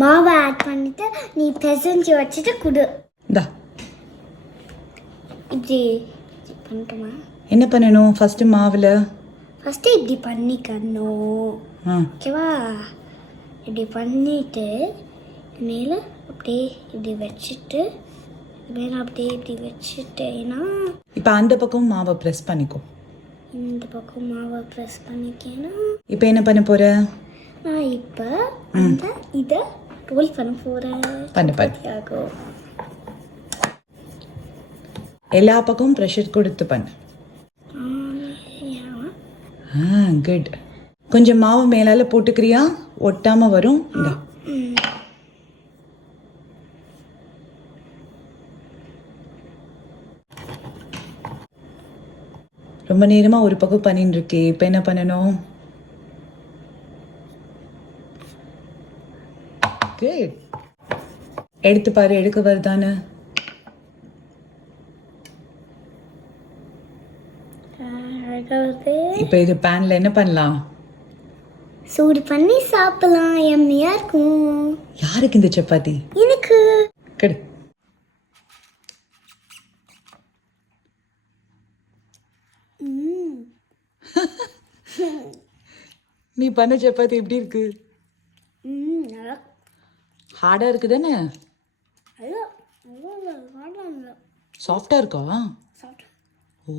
மாவை ஆட் பண்ணிட்டு நீ பிசைஞ்சு வச்சுட்டு குடு. இந்தா இப்படி பண்ணட்டுமா? என்ன பண்ணணும் ஃபஸ்ட்டு மாவில்? ஃபஸ்ட்டு இப்படி பண்ணிக்கணும். ஓகேவா? இப்படி பண்ணிட்டு மேலே அப்படியே இப்படி வச்சுட்டு மேலே அப்படியே இப்படி வச்சுட்டேன்னா இப்போ அந்த பக்கம் மாவை ப்ரெஸ் பண்ணிக்கோ. இந்த பக்கம் மாவை ப்ரெஸ் பண்ணிக்கேன்னா இப்போ என்ன பண்ண போற? நான் இப்போ அந்த இதை ரோல் பண்ண போகிறேன். பண்ணு. எல்லா பக்கமும் ப்ரெஷர் கொடுத்து பண்ணு. குட். கொஞ்சம் மாவு மேலால போட்டுக்கிறியா? ஒட்டாம வரும். இந்த ரொம்ப நேரமா ஒரு பக்கம் பண்ணிட்டு இருக்கே. இப்போ என்ன பண்ணணும்? குட். எடுத்து பாரு, எடுக்க வருதானு. இப்போ இது பேன்ல என்ன பண்ணலாம்? சூடு பண்ணி சாப்பிடலாம். எம்மியா இருக்கும். யாருக்கு இந்த சப்பாத்தி? எனக்கு. கடு. நீ பண்ண சப்பாத்தி எப்படி இருக்கு? ஹார்டா இருக்கு தானே? சாஃப்டா இருக்கா? ஓ